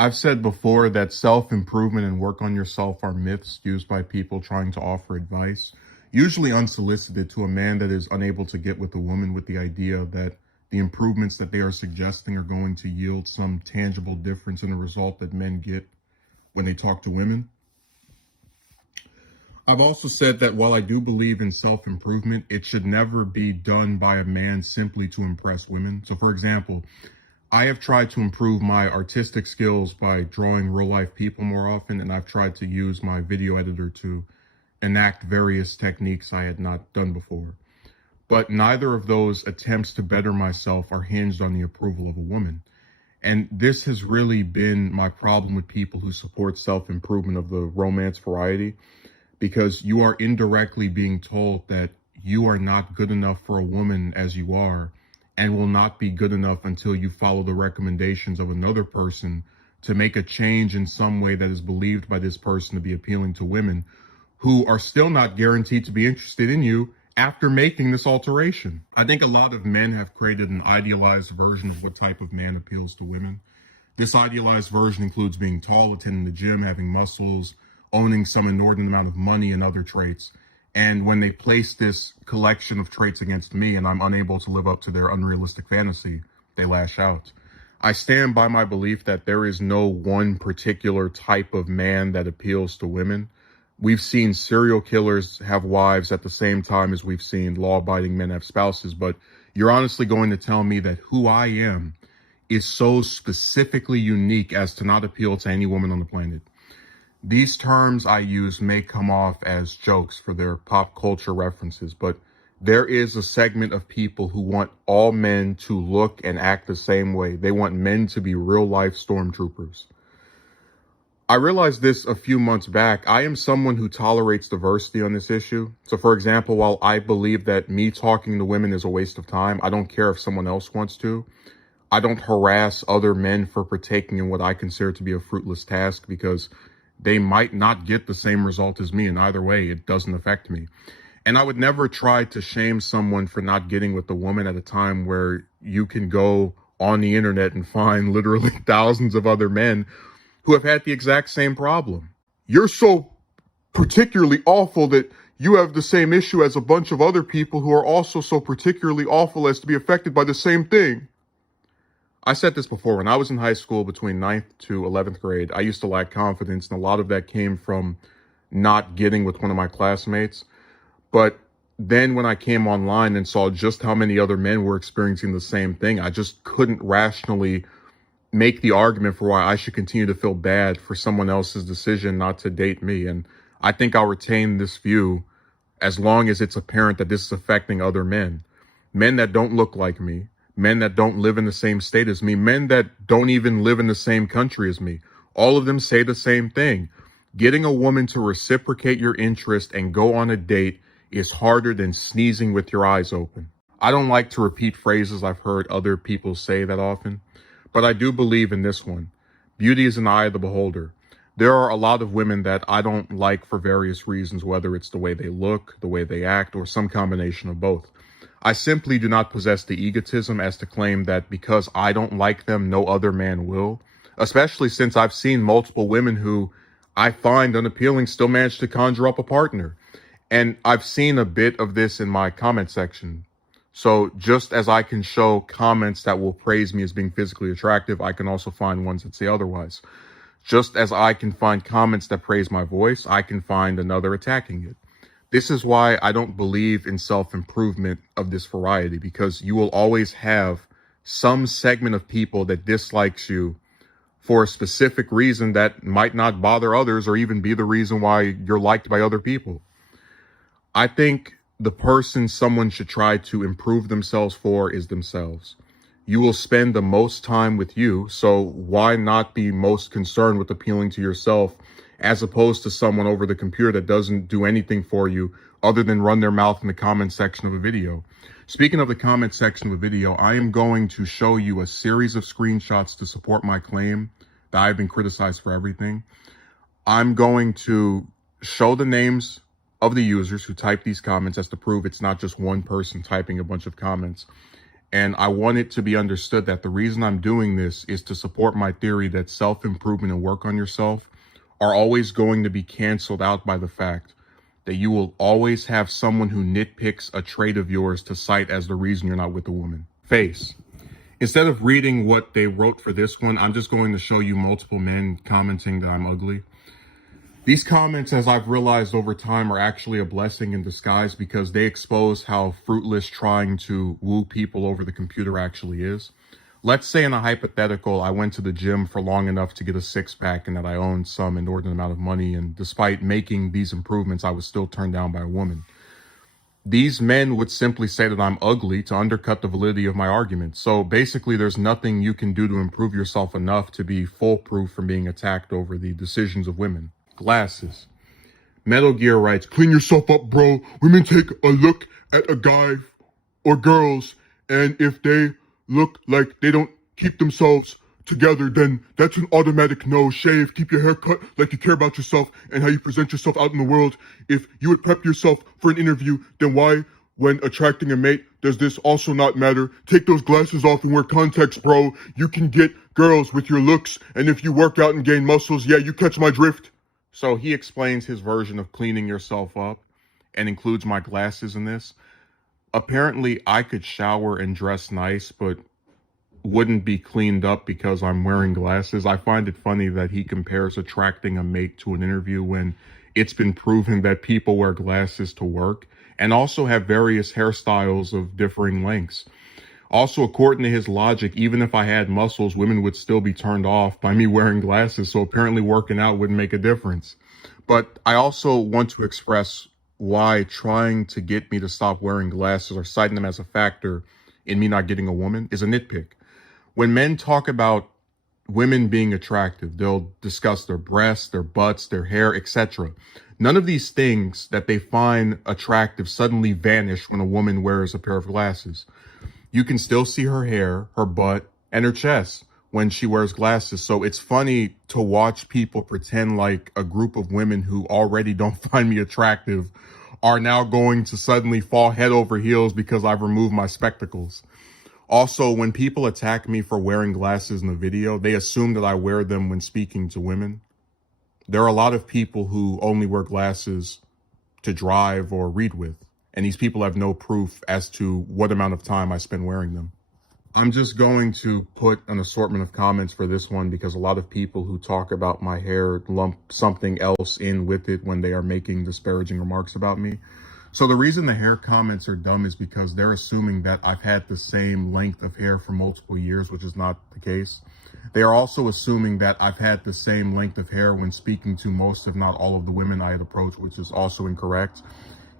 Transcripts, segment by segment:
I've said before that self-improvement and work on yourself are myths used by people trying to offer advice, usually unsolicited, to a man that is unable to get with a woman with the idea that the improvements that they are suggesting are going to yield some tangible difference in the result that men get when they talk to women. I've also said that while I do believe in self-improvement, it should never be done by a man simply to impress women. So, for example, I have tried to improve my artistic skills by drawing real life people more often, and I've tried to use my video editor to enact various techniques I had not done before. But neither of those attempts to better myself are hinged on the approval of a woman. And this has really been my problem with people who support self-improvement of the romance variety, because you are indirectly being told that you are not good enough for a woman as you are, and will not be good enough until you follow the recommendations of another person to make a change in some way that is believed by this person to be appealing to women who are still not guaranteed to be interested in you after making this alteration. I think a lot of men have created an idealized version of what type of man appeals to women. This idealized version includes being tall, attending the gym, having muscles, owning some inordinate amount of money, and other traits. And when they place this collection of traits against me and I'm unable to live up to their unrealistic fantasy, they lash out. I stand by my belief that there is no one particular type of man that appeals to women. We've seen serial killers have wives at the same time as we've seen law-abiding men have spouses, but you're honestly going to tell me that who I am is so specifically unique as to not appeal to any woman on the planet? These terms I use may come off as jokes for their pop culture references, but there is a segment of people who want all men to look and act the same way. They want men to be real-life stormtroopers. I realized this a few months back. I am someone who tolerates diversity on this issue. So, for example, while I believe that me talking to women is a waste of time, I don't care if someone else wants to. I don't harass other men for partaking in what I consider to be a fruitless task, because they might not get the same result as me, and either way, it doesn't affect me. And I would never try to shame someone for not getting with a woman at a time where you can go on the internet and find literally thousands of other men who have had the exact same problem. You're so particularly awful that you have the same issue as a bunch of other people who are also so particularly awful as to be affected by the same thing. I said this before. When I was in high school between 9th to 11th grade, I used to lack confidence, and a lot of that came from not getting with one of my classmates. But then when I came online and saw just how many other men were experiencing the same thing, I just couldn't rationally make the argument for why I should continue to feel bad for someone else's decision not to date me. And I think I'll retain this view as long as it's apparent that this is affecting other men. Men that don't look like me, men that don't live in the same state as me, men that don't even live in the same country as me. All of them say the same thing. Getting a woman to reciprocate your interest and go on a date is harder than sneezing with your eyes open. I don't like to repeat phrases I've heard other people say that often, but I do believe in this one. Beauty is in the eye of the beholder. There are a lot of women that I don't like for various reasons, whether it's the way they look, the way they act, or some combination of both. I simply do not possess the egotism as to claim that because I don't like them, no other man will, especially since I've seen multiple women who I find unappealing still manage to conjure up a partner. And I've seen a bit of this in my comment section. So just as I can show comments that will praise me as being physically attractive, I can also find ones that say otherwise. Just as I can find comments that praise my voice, I can find another attacking it. This is why I don't believe in self-improvement of this variety, because you will always have some segment of people that dislikes you for a specific reason that might not bother others or even be the reason why you're liked by other people. I think the person someone should try to improve themselves for is themselves. You will spend the most time with you, so why not be most concerned with appealing to yourself as opposed to someone over the computer that doesn't do anything for you other than run their mouth in the comment section of a video. Speaking of the comment section of a video, I am going to show you a series of screenshots to support my claim that I've been criticized for everything. I'm going to show the names of the users who type these comments as to prove it's not just one person typing a bunch of comments. And I want it to be understood that the reason I'm doing this is to support my theory that self-improvement and work on yourself are always going to be canceled out by the fact that you will always have someone who nitpicks a trait of yours to cite as the reason you're not with a woman. Face. Instead of reading what they wrote for this one, I'm just going to show you multiple men commenting that I'm ugly. These comments, as I've realized over time, are actually a blessing in disguise because they expose how fruitless trying to woo people over the computer actually is. Let's say in a hypothetical, I went to the gym for long enough to get a six-pack and that I owned some inordinate amount of money, and despite making these improvements, I was still turned down by a woman. These men would simply say that I'm ugly to undercut the validity of my argument. So basically, there's nothing you can do to improve yourself enough to be foolproof from being attacked over the decisions of women. Glasses. Metal Gear writes, clean yourself up, bro. Women take a look at a guy or girls, and if they look like they don't keep themselves together, then that's an automatic no. Shave, keep your hair cut like you care about yourself and how you present yourself out in the world. If you would prep yourself for an interview, then why, when attracting a mate, does this also not matter? Take those glasses off and wear contacts, bro. You can get girls with your looks, and if you work out and gain muscles, yeah, you catch my drift. So he explains his version of cleaning yourself up and includes my glasses in this. Apparently, I could shower and dress nice, but wouldn't be cleaned up because I'm wearing glasses. I find it funny that he compares attracting a mate to an interview when it's been proven that people wear glasses to work and also have various hairstyles of differing lengths. Also, according to his logic, even if I had muscles, women would still be turned off by me wearing glasses, so apparently working out wouldn't make a difference. But I also want to express why trying to get me to stop wearing glasses or citing them as a factor in me not getting a woman is a nitpick. When men talk about women being attractive, they'll discuss their breasts, their butts, their hair, etc. None of these things that they find attractive suddenly vanish when a woman wears a pair of glasses. You can still see her hair, her butt, and her chest when she wears glasses. So it's funny to watch people pretend like a group of women who already don't find me attractive are now going to suddenly fall head over heels because I've removed my spectacles. Also, when people attack me for wearing glasses in a video, they assume that I wear them when speaking to women. There are a lot of people who only wear glasses to drive or read with, and these people have no proof as to what amount of time I spend wearing them. I'm just going to put an assortment of comments for this one because a lot of people who talk about my hair lump something else in with it when they are making disparaging remarks about me. So the reason the hair comments are dumb is because they're assuming that I've had the same length of hair for multiple years, which is not the case. They are also assuming that I've had the same length of hair when speaking to most, if not all, of the women I had approached, which is also incorrect.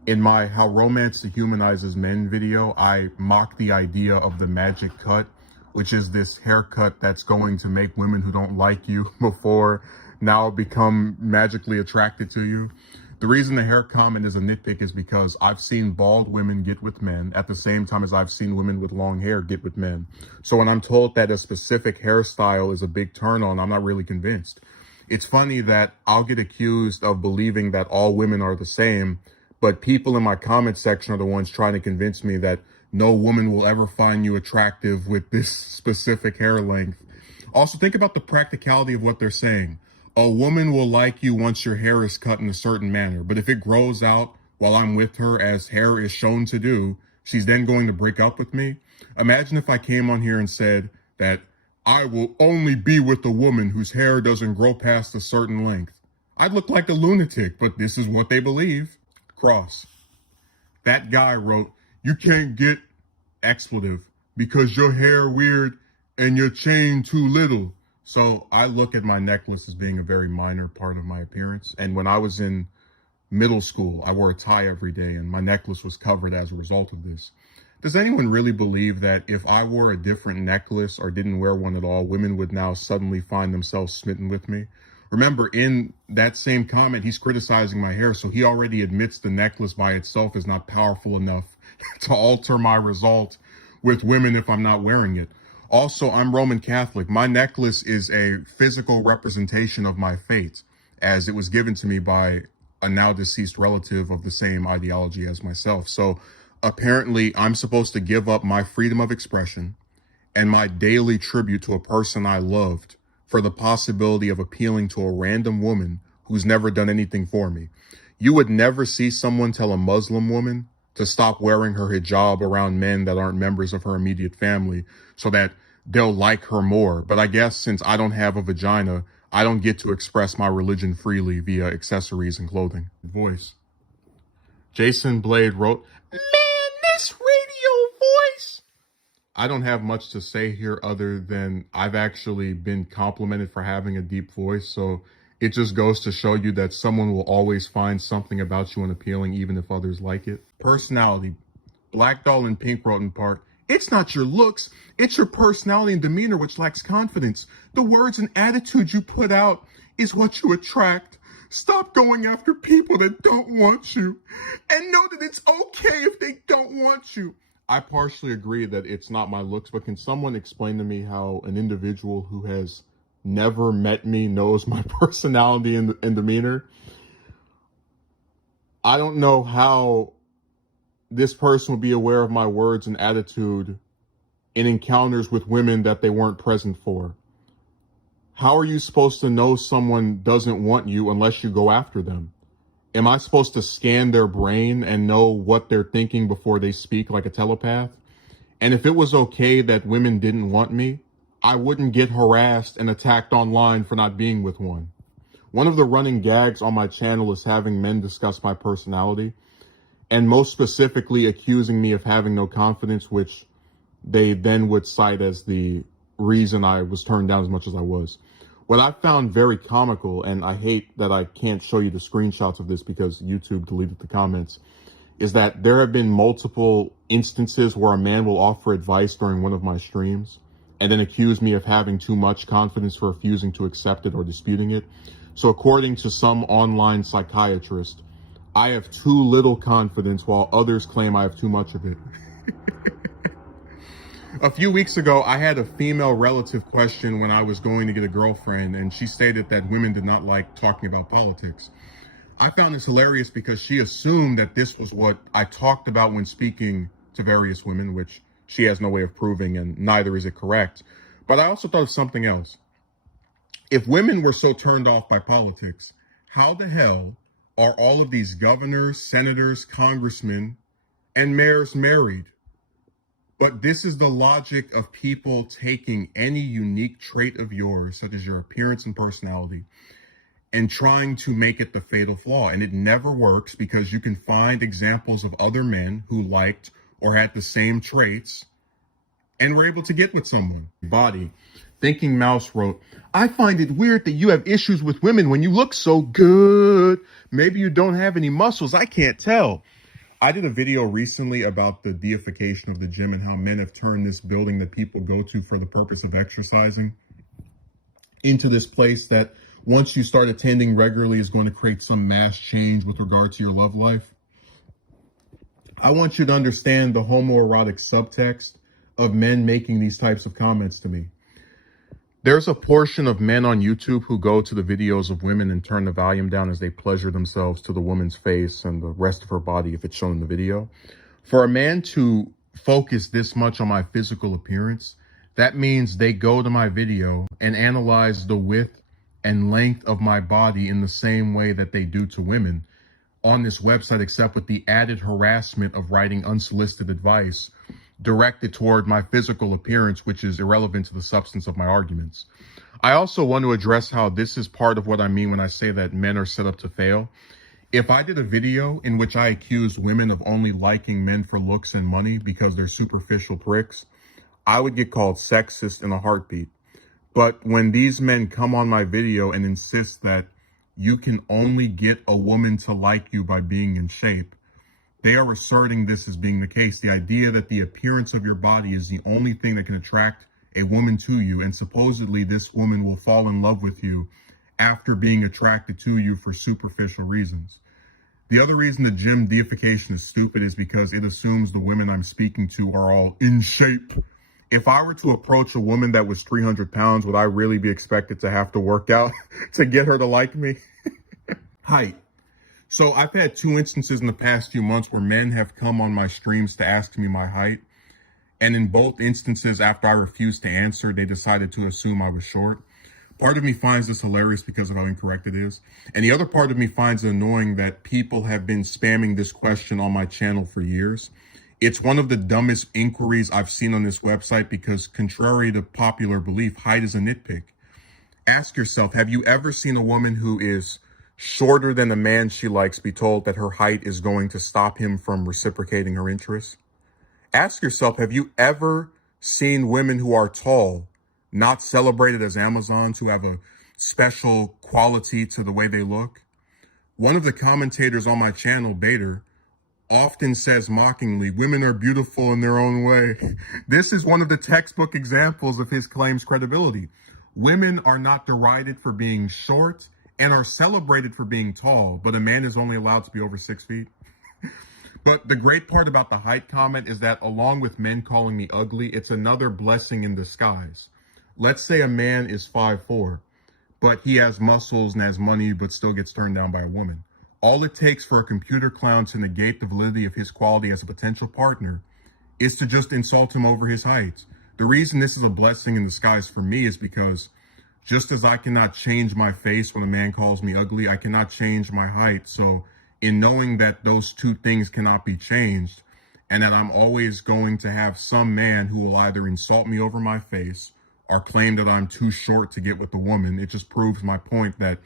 In my How Romance Dehumanizes Men video, I mock the idea of the magic cut, which is this haircut that's going to make women who don't like you before now become magically attracted to you. The reason the hair comment is a nitpick is because I've seen bald women get with men at the same time as I've seen women with long hair get with men. So when I'm told that a specific hairstyle is a big turn on, I'm not really convinced. It's funny that I'll get accused of believing that all women are the same, but people in my comment section are the ones trying to convince me that no woman will ever find you attractive with this specific hair length. Also, think about the practicality of what they're saying. A woman will like you once your hair is cut in a certain manner, but if it grows out while I'm with her as hair is shown to do, she's then going to break up with me. Imagine if I came on here and said that I will only be with a woman whose hair doesn't grow past a certain length. I'd look like a lunatic, but this is what they believe. Cross. That guy wrote, you can't get expletive because your hair weird and your chain too little. So I look at my necklace as being a very minor part of my appearance. And when I was in middle school, I wore a tie every day and my necklace was covered as a result of this. Does anyone really believe that if I wore a different necklace or didn't wear one at all, women would now suddenly find themselves smitten with me? Remember, in that same comment, he's criticizing my hair, so he already admits the necklace by itself is not powerful enough to alter my result with women if I'm not wearing it. Also, I'm Roman Catholic. My necklace is a physical representation of my faith, as it was given to me by a now deceased relative of the same ideology as myself. So Apparently, I'm supposed to give up my freedom of expression and my daily tribute to a person I loved for the possibility of appealing to a random woman who's never done anything for me. You would never see someone tell a Muslim woman to stop wearing her hijab around men that aren't members of her immediate family so that they'll like her more. But I guess since I don't have a vagina, I don't get to express my religion freely via accessories and clothing. Voice. Jason Blade wrote, "Man, this radio voice." I don't have much to say here other than I've actually been complimented for having a deep voice. So it just goes to show you that someone will always find something about you unappealing, even if others like it. Personality. Black Doll in Pink wrote in part, "It's not your looks, it's your personality and demeanor which lacks confidence. The words and attitude you put out is what you attract. Stop going after people that don't want you, and know that it's okay if they don't want you." I partially agree that it's not my looks, but can someone explain to me how an individual who has never met me knows my personality and demeanor? I don't know how this person would be aware of my words and attitude in encounters with women that they weren't present for. How are you supposed to know someone doesn't want you unless you go after them? Am I supposed to scan their brain and know what they're thinking before they speak like a telepath? And if it was okay that women didn't want me, I wouldn't get harassed and attacked online for not being with one. One of the running gags on my channel is having men discuss my personality, and most specifically accusing me of having no confidence, which they then would cite as the reason I was turned down as much as I was. What I found very comical, and I hate that I can't show you the screenshots of this because YouTube deleted the comments, is that there have been multiple instances where a man will offer advice during one of my streams and then accuse me of having too much confidence for refusing to accept it or disputing it. So according to some online psychiatrist, I have too little confidence while others claim I have too much of it. A few weeks ago, I had a female relative question when I was going to get a girlfriend, and she stated that women did not like talking about politics. I found this hilarious because she assumed that this was what I talked about when speaking to various women, which she has no way of proving, and neither is it correct. But I also thought of something else. If women were so turned off by politics, how the hell are all of these governors, senators, congressmen, and mayors married? But this is the logic of people taking any unique trait of yours, such as your appearance and personality, and trying to make it the fatal flaw. And it never works because you can find examples of other men who liked or had the same traits and were able to get with someone. Body. Thinking Mouse wrote, "I find it weird that you have issues with women when you look so good. Maybe you don't have any muscles. I can't tell." I did a video recently about the deification of the gym and how men have turned this building that people go to for the purpose of exercising into this place that once you start attending regularly is going to create some mass change with regard to your love life. I want you to understand the homoerotic subtext of men making these types of comments to me. There's a portion of men on YouTube who go to the videos of women and turn the volume down as they pleasure themselves to the woman's face and the rest of her body if it's shown in the video. For a man to focus this much on my physical appearance, that means they go to my video and analyze the width and length of my body in the same way that they do to women on this website, except with the added harassment of writing unsolicited advice directed toward my physical appearance, which is irrelevant to the substance of my arguments. I also want to address how this is part of what I mean when I say that men are set up to fail. If I did a video in which I accused women of only liking men for looks and money because they're superficial pricks, I would get called sexist in a heartbeat. But when these men come on my video and insist that you can only get a woman to like you by being in shape, they are asserting this as being the case. The idea that the appearance of your body is the only thing that can attract a woman to you, and supposedly this woman will fall in love with you after being attracted to you for superficial reasons. The other reason the gym deification is stupid is because it assumes the women I'm speaking to are all in shape. If I were to approach a woman that was 300 pounds, would I really be expected to have to work out to get her to like me? Height. So I've had two instances in the past few months where men have come on my streams to ask me my height. And in both instances, after I refused to answer, they decided to assume I was short. Part of me finds this hilarious because of how incorrect it is. And the other part of me finds it annoying that people have been spamming this question on my channel for years. It's one of the dumbest inquiries I've seen on this website because, contrary to popular belief, height is a nitpick. Ask yourself, have you ever seen a woman who is shorter than the man she likes be told that her height is going to stop him from reciprocating her interests? Ask yourself, have you ever seen women who are tall not celebrated as Amazons, who have a special quality to the way they look? One of the commentators on my channel, Bader, often says mockingly, women are beautiful in their own way. This is one of the textbook examples of his claim's credibility. Women are not derided for being short and are celebrated for being tall, but a man is only allowed to be over 6 feet. But the great part about the height comment is that along with men calling me ugly, it's another blessing in disguise. Let's say a man is 5'4", but he has muscles and has money, but still gets turned down by a woman. All it takes for a computer clown to negate the validity of his quality as a potential partner is to just insult him over his height. The reason this is a blessing in disguise for me is because just as I cannot change my face when a man calls me ugly, I cannot change my height. So in knowing that those two things cannot be changed, and that I'm always going to have some man who will either insult me over my face or claim that I'm too short to get with a woman, it just proves my point that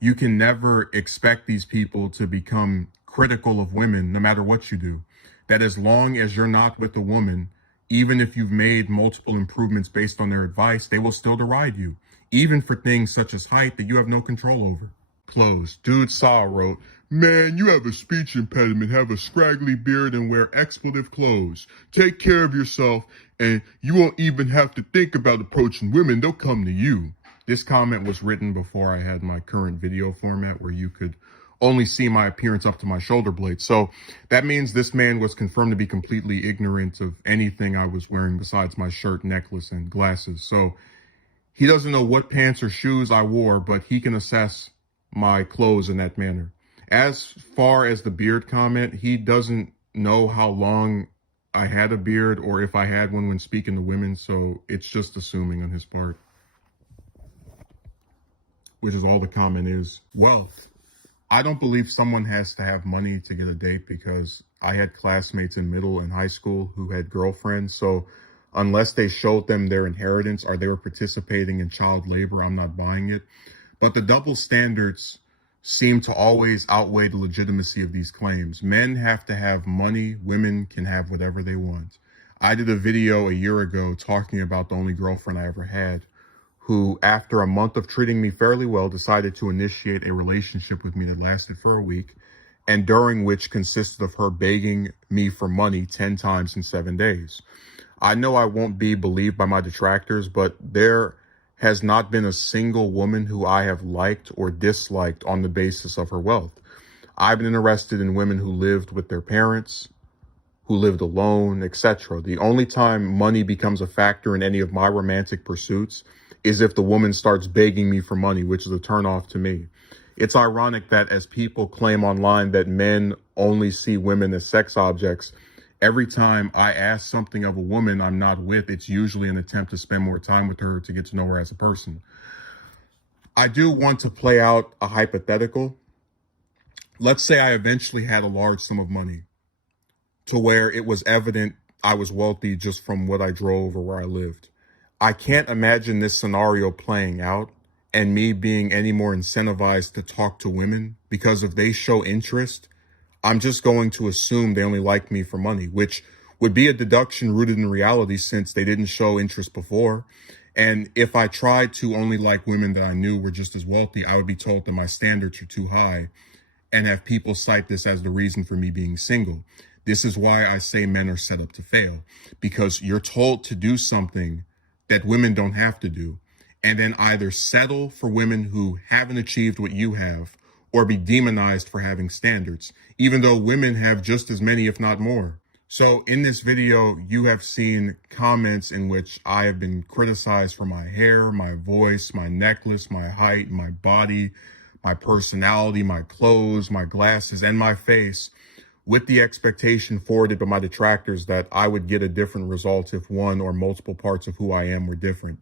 you can never expect these people to become critical of women, no matter what you do. That as long as you're not with a woman, even if you've made multiple improvements based on their advice, they will still deride you, even for things such as height that you have no control over. Close. Dude Saw wrote, man, you have a speech impediment, have a scraggly beard, and wear expletive clothes. Take care of yourself, and you won't even have to think about approaching women. They'll come to you. This comment was written before I had my current video format where you could only see my appearance up to my shoulder blades. So that means this man was confirmed to be completely ignorant of anything I was wearing besides my shirt, necklace, and glasses. So he doesn't know what pants or shoes I wore, but he can assess my clothes in that manner. As far as the beard comment, he doesn't know how long I had a beard or if I had one when speaking to women, so it's just assuming on his part. Which is all the comment is. Wealth. I don't believe someone has to have money to get a date because I had classmates in middle and high school who had girlfriends, so unless they showed them their inheritance or they were participating in child labor, I'm not buying it. But the double standards seem to always outweigh the legitimacy of these claims. Men have to have money, women can have whatever they want. I did a video a year ago talking about the only girlfriend I ever had, who, after a month of treating me fairly well, decided to initiate a relationship with me that lasted for a week, and during which consisted of her begging me for money 10 times in 7 days. I know I won't be believed by my detractors, but there has not been a single woman who I have liked or disliked on the basis of her wealth. I've been interested in women who lived with their parents, who lived alone, etc. The only time money becomes a factor in any of my romantic pursuits is if the woman starts begging me for money, which is a turnoff to me. It's ironic that as people claim online that men only see women as sex objects, every time I ask something of a woman I'm not with, it's usually an attempt to spend more time with her to get to know her as a person. I do want to play out a hypothetical. Let's say I eventually had a large sum of money to where it was evident I was wealthy just from what I drove or where I lived. I can't imagine this scenario playing out and me being any more incentivized to talk to women, because if they show interest, I'm just going to assume they only like me for money, which would be a deduction rooted in reality since they didn't show interest before. And if I tried to only like women that I knew were just as wealthy, I would be told that my standards are too high and have people cite this as the reason for me being single. This is why I say men are set up to fail, because you're told to do something that women don't have to do, and then either settle for women who haven't achieved what you have or be demonized for having standards, even though women have just as many, if not more. So in this video, you have seen comments in which I have been criticized for my hair, my voice, my necklace, my height, my body, my personality, my clothes, my glasses, and my face, with the expectation forwarded by my detractors that I would get a different result if one or multiple parts of who I am were different.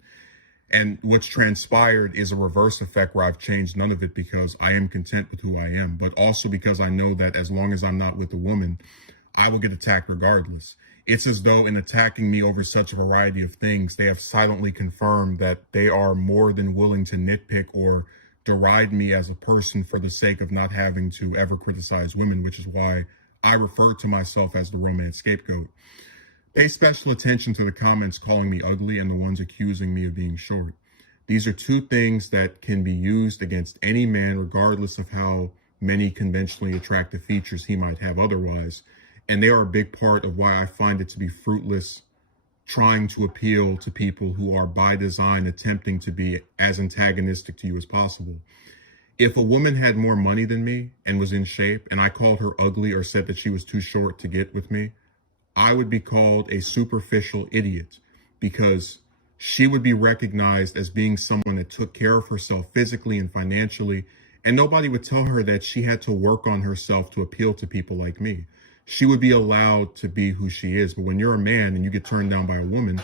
And what's transpired is a reverse effect where I've changed none of it because I am content with who I am, but also because I know that as long as I'm not with a woman, I will get attacked regardless. It's as though in attacking me over such a variety of things, they have silently confirmed that they are more than willing to nitpick or deride me as a person for the sake of not having to ever criticize women, which is why I refer to myself as the romance scapegoat. Pay special attention to the comments calling me ugly and the ones accusing me of being short. These are two things that can be used against any man, regardless of how many conventionally attractive features he might have otherwise. And they are a big part of why I find it to be fruitless trying to appeal to people who are by design attempting to be as antagonistic to you as possible. If a woman had more money than me and was in shape and I called her ugly or said that she was too short to get with me, I would be called a superficial idiot because she would be recognized as being someone that took care of herself physically and financially, and nobody would tell her that she had to work on herself to appeal to people like me. She would be allowed to be who she is. But when you're a man and you get turned down by a woman,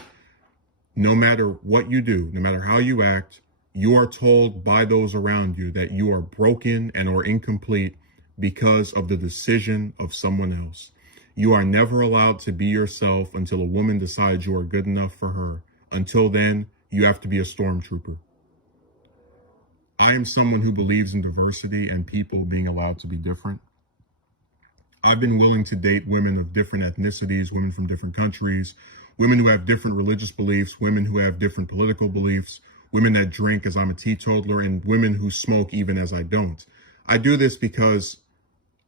no matter what you do, no matter how you act, you are told by those around you that you are broken and or incomplete because of the decision of someone else. You are never allowed to be yourself until a woman decides you are good enough for her. Until then, you have to be a stormtrooper. I am someone who believes in diversity and people being allowed to be different. I've been willing to date women of different ethnicities, women from different countries, women who have different religious beliefs, women who have different political beliefs, women that drink as I'm a teetotaler, and women who smoke even as I don't. I do this because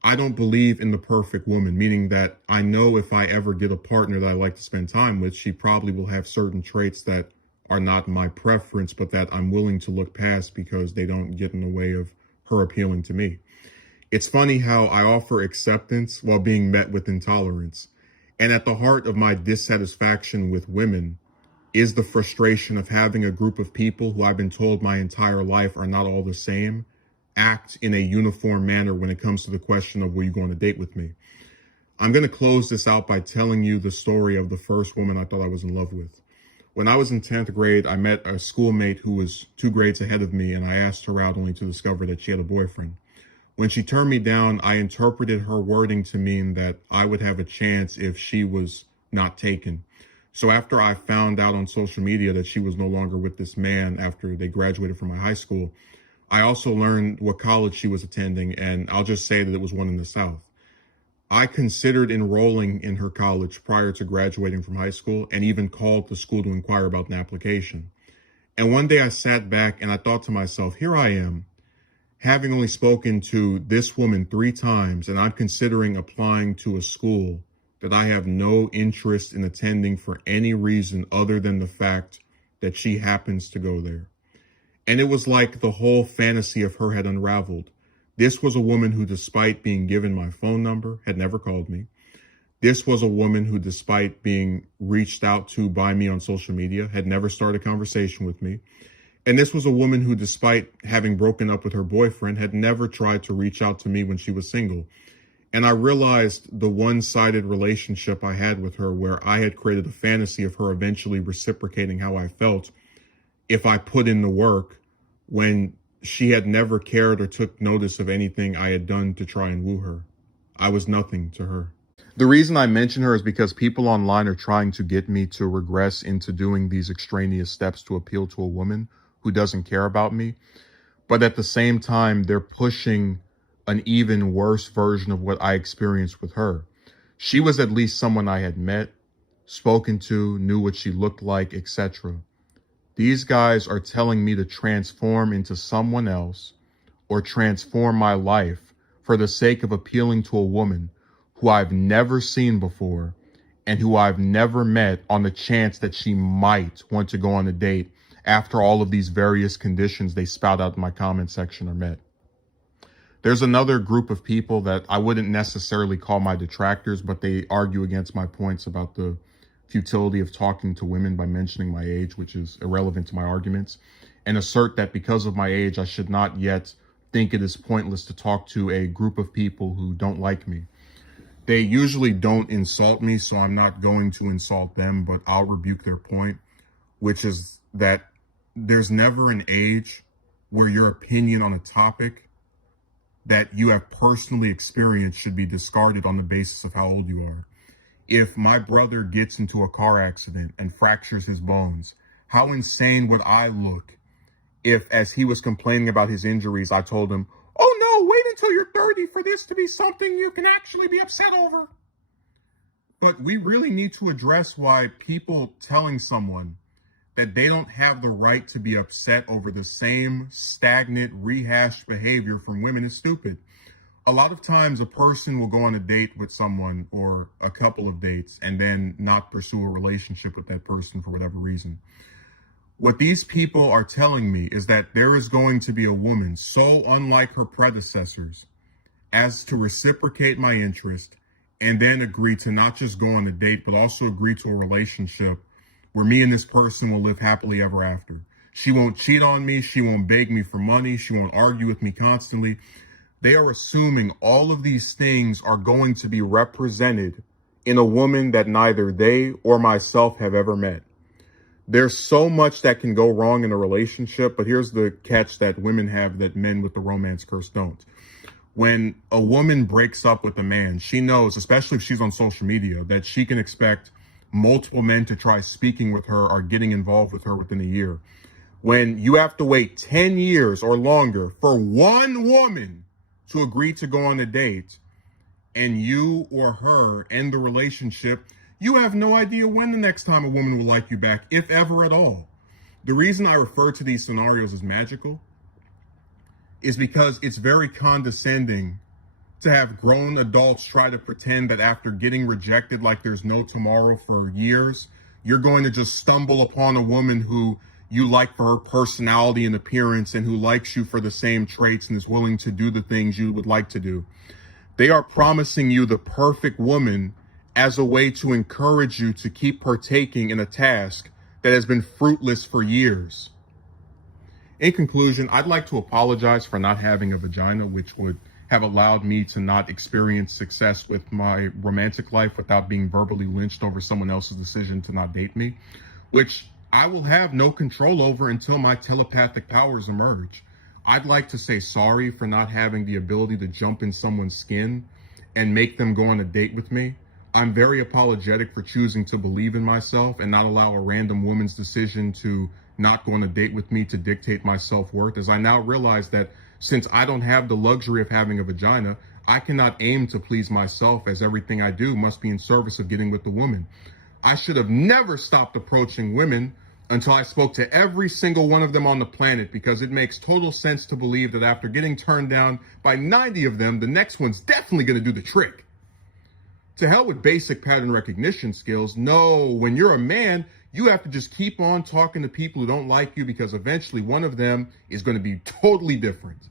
I don't believe in the perfect woman, meaning that I know if I ever get a partner that I like to spend time with, she probably will have certain traits that are not my preference, but that I'm willing to look past because they don't get in the way of her appealing to me. It's funny how I offer acceptance while being met with intolerance. And at the heart of my dissatisfaction with women is the frustration of having a group of people who I've been told my entire life are not all the same act in a uniform manner when it comes to the question of will you go on a date with me. I'm going to close this out by telling you the story of the first woman I thought I was in love with. When I was in 10th grade, I met a schoolmate who was 2 grades ahead of me, and I asked her out only to discover that she had a boyfriend. When she turned me down, I interpreted her wording to mean that I would have a chance if she was not taken. So after I found out on social media that she was no longer with this man after they graduated from my high school, I also learned what college she was attending, and I'll just say that it was one in the South. I considered enrolling in her college prior to graduating from high school and even called the school to inquire about an application. And one day I sat back and I thought to myself, here I am, having only spoken to this woman 3 times, and I'm considering applying to a school that I have no interest in attending for any reason other than the fact that she happens to go there. And it was like the whole fantasy of her had unraveled. This was a woman who, despite being given my phone number, had never called me. This was a woman who, despite being reached out to by me on social media, had never started a conversation with me. And this was a woman who, despite having broken up with her boyfriend, had never tried to reach out to me when she was single. And I realized the one-sided relationship I had with her, where I had created a fantasy of her eventually reciprocating how I felt if I put in the work, when she had never cared or took notice of anything I had done to try and woo her. I was nothing to her. The reason I mention her is because people online are trying to get me to regress into doing these extraneous steps to appeal to a woman who doesn't care about me. But at the same time, they're pushing an even worse version of what I experienced with her. She was at least someone I had met, spoken to, knew what she looked like, etc. These guys are telling me to transform into someone else or transform my life for the sake of appealing to a woman who I've never seen before and who I've never met on the chance that she might want to go on a date after all of these various conditions they spout out in my comment section are met. There's another group of people that I wouldn't necessarily call my detractors, but they argue against my points about the futility of talking to women by mentioning my age, which is irrelevant to my arguments, and assert that because of my age, I should not yet think it is pointless to talk to a group of people who don't like me. They usually don't insult me, so I'm not going to insult them, but I'll rebuke their point, which is that there's never an age where your opinion on a topic that you have personally experienced should be discarded on the basis of how old you are. If my brother gets into a car accident and fractures his bones, how insane would I look if, as he was complaining about his injuries, I told him, "Oh no, wait until you're 30 for this to be something you can actually be upset over." But we really need to address why people telling someone that they don't have the right to be upset over the same stagnant, rehashed behavior from women is stupid. A lot of times a person will go on a date with someone or a couple of dates and then not pursue a relationship with that person for whatever reason. What these people are telling me is that there is going to be a woman so unlike her predecessors as to reciprocate my interest and then agree to not just go on a date, but also agree to a relationship where me and this person will live happily ever after. She won't cheat on me. She won't beg me for money. She won't argue with me constantly. They are assuming all of these things are going to be represented in a woman that neither they or myself have ever met. There's so much that can go wrong in a relationship, but here's the catch that women have that men with the romance curse don't. When a woman breaks up with a man, she knows, especially if she's on social media, that she can expect multiple men to try speaking with her or getting involved with her within a year. When you have to wait 10 years or longer for one woman to agree to go on a date and you or her end the relationship, you have no idea when the next time a woman will like you back, if ever at all. The reason I refer to these scenarios as magical is because it's very condescending to have grown adults try to pretend that after getting rejected like there's no tomorrow for years, you're going to just stumble upon a woman who you like for her personality and appearance and who likes you for the same traits and is willing to do the things you would like to do. They are promising you the perfect woman as a way to encourage you to keep partaking in a task that has been fruitless for years. In conclusion, I'd like to apologize for not having a vagina, which would have allowed me to not experience success with my romantic life without being verbally lynched over someone else's decision to not date me, which I will have no control over until my telepathic powers emerge. I'd like to say sorry for not having the ability to jump in someone's skin and make them go on a date with me. I'm very apologetic for choosing to believe in myself and not allow a random woman's decision to not go on a date with me to dictate my self-worth, as I now realize that since I don't have the luxury of having a vagina, I cannot aim to please myself, as everything I do must be in service of getting with the woman. I should have never stopped approaching women until I spoke to every single one of them on the planet, because it makes total sense to believe that after getting turned down by 90 of them, the next one's definitely going to do the trick. To hell with basic pattern recognition skills. No, when you're a man, you have to just keep on talking to people who don't like you, because eventually one of them is going to be totally different.